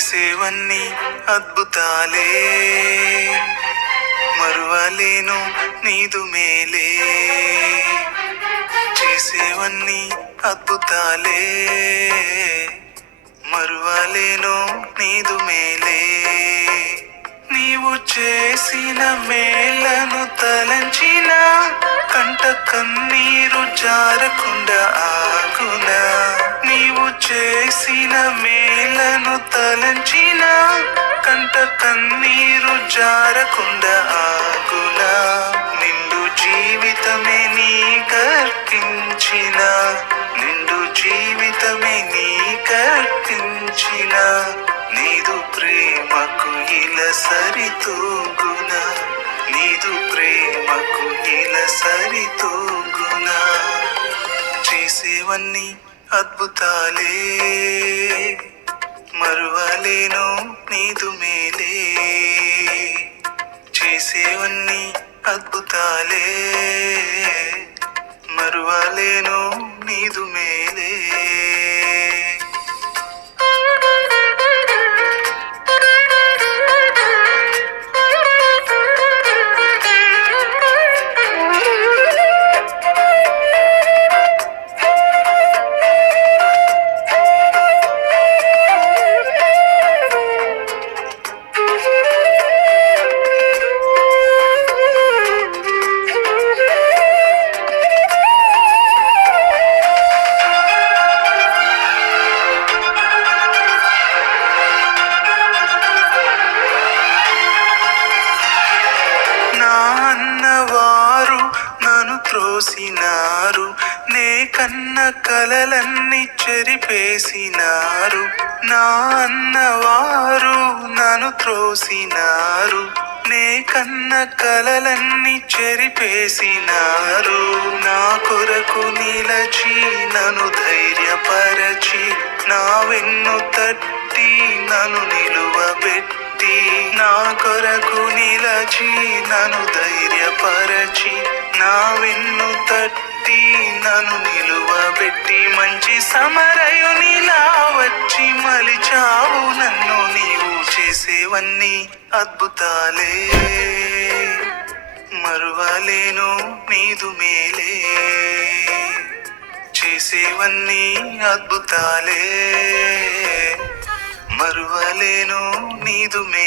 చేసేవన్నీ అద్భుతాలే, మరువలేను నీదు మేలే. చేసేవన్నీ అద్భుతాలే, మరువలేను నీదు మేలే. నీవు చేసిన మేలను తలంచిన కంట కన్నీరు జారకుండా ఆగునా. నీవు చేసిన మేలను తలంచిన కంట కన్నీరు జారకుండా ఆగునా. నిండు జీవితమే నీ కర్పించిన, నిండు జీవితమే నీ కర్పించిన నీదు ప్రేమకు ఇలా సరితూగునా. నీదు ప్రేమకు ఇలా సరితూగునా. చేసేవన్నీ అద్భుతాలే, మరువలేను నీదు మేలే. చేసేవన్నీ అద్భుతాలే, మరువలేను నీదు మేలే. త్రోసినారు, నే కన్న కలలన్నీ చెరిపేసినారు. నా అన్నవారు నన్ను త్రోసినారు, నే కన్న కలలన్నీ చెరిపేసినారు. నా కొరకు నిలచి నన్ను ధైర్యపరచి, నా వెన్ను తట్టి నన్ను నిలువబెట్టి. నా కొరకు నిలచి నన్ను ధైర్యపరచి, నా వెన్ను తట్టి నన్ను నిలువబెట్టి. మంచి సమరయునిలా వచ్చి మలిచావు నన్ను. నీవు చేసేవన్నీ అద్భుతాలే, మరువలేను నీదు మేలే. చేసేవన్నీ అద్భుతాలే, మరువలేను నీదు మేలే.